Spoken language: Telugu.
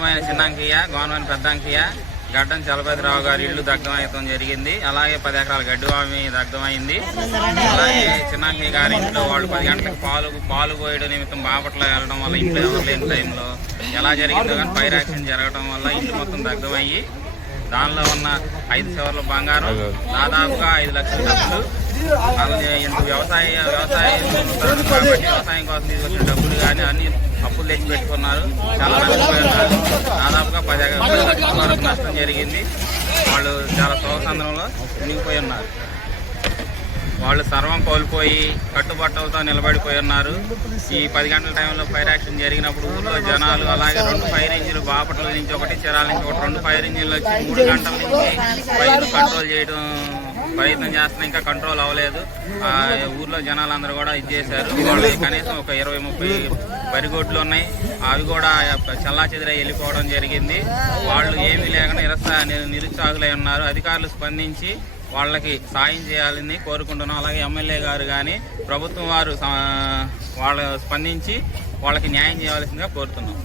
గోనమైన చిన్నంకయ్య, గోనమైన పెద్దంకయ్య, గడ్డం చలపతిరావు గారి ఇల్లు దగ్ధమయటం జరిగింది. అలాగే 10 ఎకరాల గడ్డివామి దగ్ధమైంది. అలాగే చిన్నంకయ్య గారి ఇంట్లో వాళ్ళు 10 గంటలకు పాలు పోయడం నిమిత్తం బాపట్ల వెళ్ళడం వల్ల ఇంట్లో ఎవరు లేని టైంలో ఎలా జరిగిందో కానీ ఫైర్ యాక్సిడెంట్ జరగడం వల్ల ఇల్లు మొత్తం దగ్ధమయ్యి దానిలో ఉన్న 5 చివర్ల బంగారం, దాదాపుగా 5 లక్షల డబ్బులు, వ్యవసాయం కోసం తీసుకొచ్చిన డబ్బులు కానీ అన్ని అప్పులు తెచ్చి పెట్టుకున్నారు. చాలా నష్టపోయినారు. దాదాపుగా 10 లక్షల వరకు నష్టం జరిగింది. వాళ్ళు చాలా శోకసంద్రంలో మునిగిపోయి ఉన్నారు. వాళ్ళు సర్వం కోల్పోయి కట్టుబట్టలతో నిలబడిపోయి ఉన్నారు. ఈ 10 గంటల టైంలో ఫైర్ యాక్సిడెంట్ జరిగినప్పుడు ఊళ్ళో జనాలు, అలాగే 2 ఫైర్ ఇంజిన్లు బాపట్ల నుంచి ఒకటి, చిరాల నుంచి ఒకటి 2 ఫైర్ ఇంజిన్లు వచ్చి 3 గంటల నుంచి ఫైర్ కంట్రోల్ చేయడం ప్రయత్నం చేస్తున్నా, ఇంకా కంట్రోల్ అవ్వలేదు. ఊర్లో జనాలందరూ కూడా ఇది చేశారు. వాళ్ళు కనీసం ఒక 20-30 బరిగొడ్లు ఉన్నాయి, అవి కూడా చల్లాచెదిరై వెళ్ళిపోవడం జరిగింది. వాళ్ళు ఏమీ లేకుండా నిరుత్సాహులై ఉన్నారు. అధికారులు స్పందించి వాళ్ళకి సాయం చేయాలని కోరుకుంటున్నాం. అలాగే ఎమ్మెల్యే గారు కానీ ప్రభుత్వం వారు వాళ్ళు స్పందించి వాళ్ళకి న్యాయం చేయాల్సిందిగా కోరుతున్నాం.